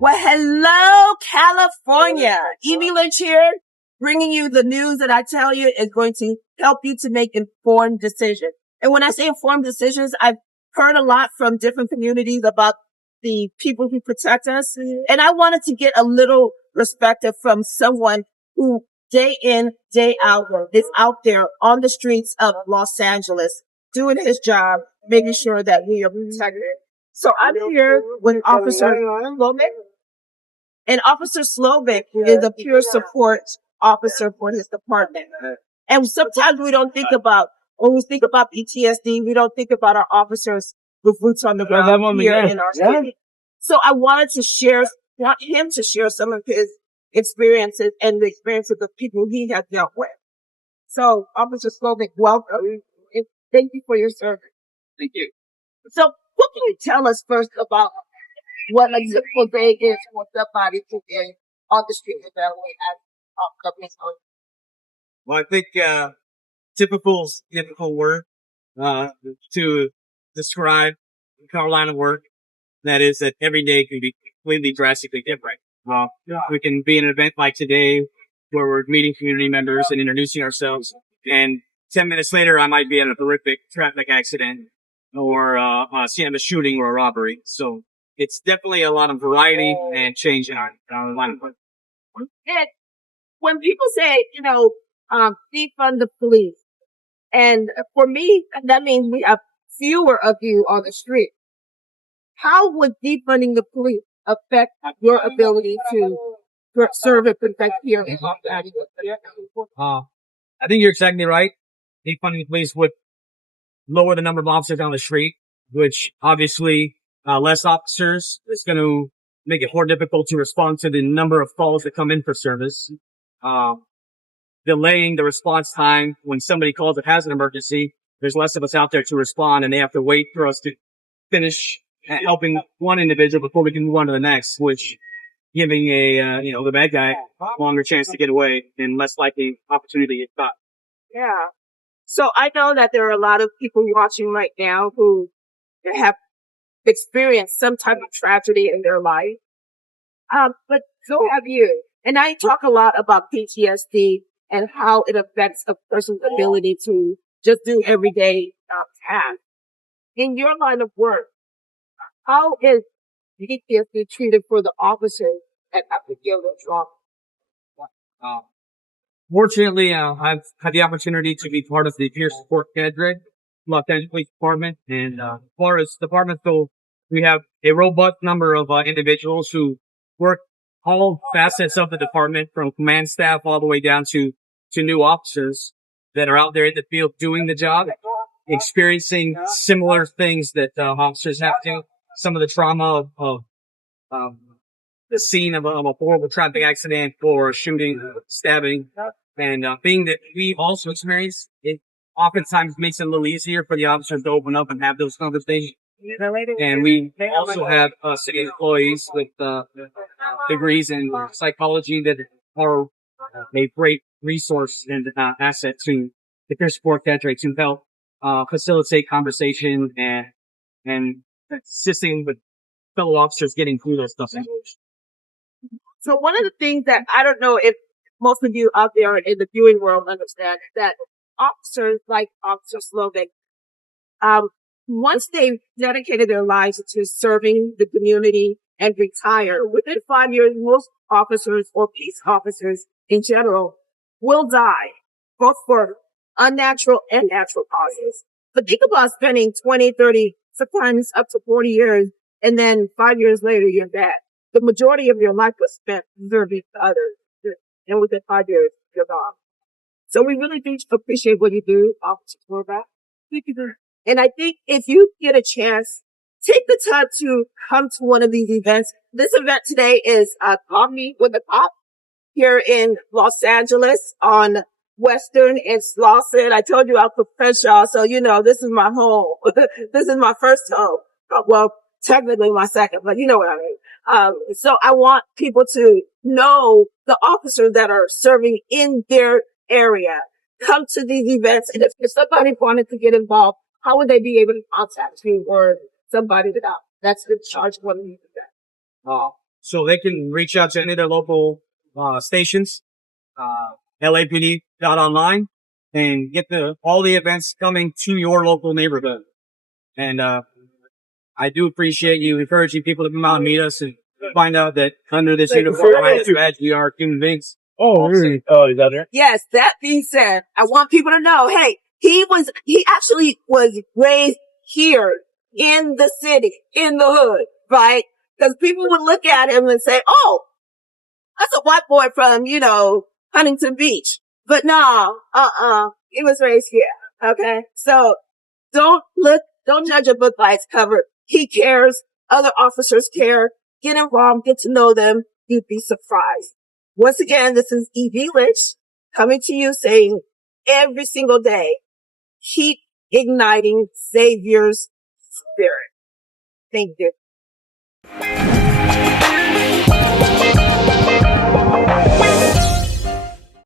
Well, hello, California. Ebie Lynch here, bringing you the news that I tell you is going to help you to make informed decisions. And when I say informed decisions, I've heard a lot from different communities about the people who protect us. And I wanted to get a little perspective from someone who day in, day out is out there on the streets of Los Angeles doing his job, making sure that we are protected. So I'm here with Officer Slovic. And Officer Slovic is a peer support officer for his department. And sometimes we don't think about, when we think about PTSD, we don't think about our officers with boots on the ground here in our city. So I want him to share some of his experiences and the experiences of people he has dealt with. So Officer Slovic, welcome. And thank you for your service. Thank you. So what can you tell us first about what a typical day is for somebody to be on the street of LA as a police officer? Well, I think typical is a difficult word to describe Carolina work. That is that every day can be completely drastically different. We can be in an event like today where we're meeting community members and introducing ourselves, and 10 minutes later I might be in a horrific traffic accident or seeing a shooting or a robbery. So it's definitely a lot of variety and change in our line of work. And when people say, defund the police, and for me, that means we have fewer of you on the street. How would defunding the police affect your ability to serve and protect here in Los Angeles? I think you're exactly right. Defunding the police would lower the number of officers on the street, which obviously less officers is going to make it more difficult to respond to the number of calls that come in for service. Delaying the response time when somebody calls that has an emergency, there's less of us out there to respond, and they have to wait for us to finish helping one individual before we can move on to the next, which giving the bad guy a longer chance to get away and less likely opportunity to get caught. Yeah. So I know that there are a lot of people watching right now who have experienced some type of tragedy in their life. But so have you. And I talk a lot about PTSD and how it affects a person's ability to just do everyday tasks. In your line of work, how is PTSD treated for the officers that have to deal with trauma? Fortunately, I've had the opportunity to be part of the peer support cadre, Los Angeles Police Department, and as far as department go, we have a robust number of individuals who work all facets of the department, from command staff all the way down to new officers that are out there in the field doing the job, experiencing similar things that officers have to. Some of the trauma of the scene of a horrible traffic accident or shooting, stabbing, and being that we also experience it, oftentimes makes it a little easier for the officers to open up and have those conversations. And we also have city employees with degrees in psychology that are a great resource and asset to the peer support cadre to help facilitate conversation and assisting with fellow officers getting through those stuff. So one of the things that I don't know if most of you out there in the viewing world understand is that officers like Officer Slovic, once they've dedicated their lives to serving the community and retire, within 5 years, most officers or peace officers in general will die, both for unnatural and natural causes. But think about spending 20, 30, sometimes up to 40 years, and then 5 years later, you're dead. The majority of your life was spent serving others, and within 5 years, you're gone. So we really do appreciate what you do, Officer Slovic. Thank you. And I think if you get a chance, take the time to come to one of these events. This event today is Coffee with a Cop here in Los Angeles on Western and Slauson. I told you I'll profess y'all, so this is my home. This is my first home. Well, technically my second, but you know what I mean. So I want people to know the officers that are serving in their area. Come to these events, and if somebody wanted to get involved, how would they be able to contact you or somebody that's in charge of one of these events? So they can reach out to any of their local stations, LAPD.online, and get all the events coming to your local neighborhood. And I do appreciate you encouraging people to come out and meet us and find out that under this uniform, behind this badge, we are human beings. Oh, really? Oh, is that it? Yes, that being said, I want people to know, hey, he actually was raised here in the city, in the hood, right? Because people would look at him and say, oh, that's a white boy from, Huntington Beach. But no, he was raised here. Okay. So don't judge a book by its cover. He cares. Other officers care. Get involved, get to know them. You'd be surprised. Once again, this is Ebie Lynch coming to you saying every single day, keep igniting Savior's spirit. Thank you.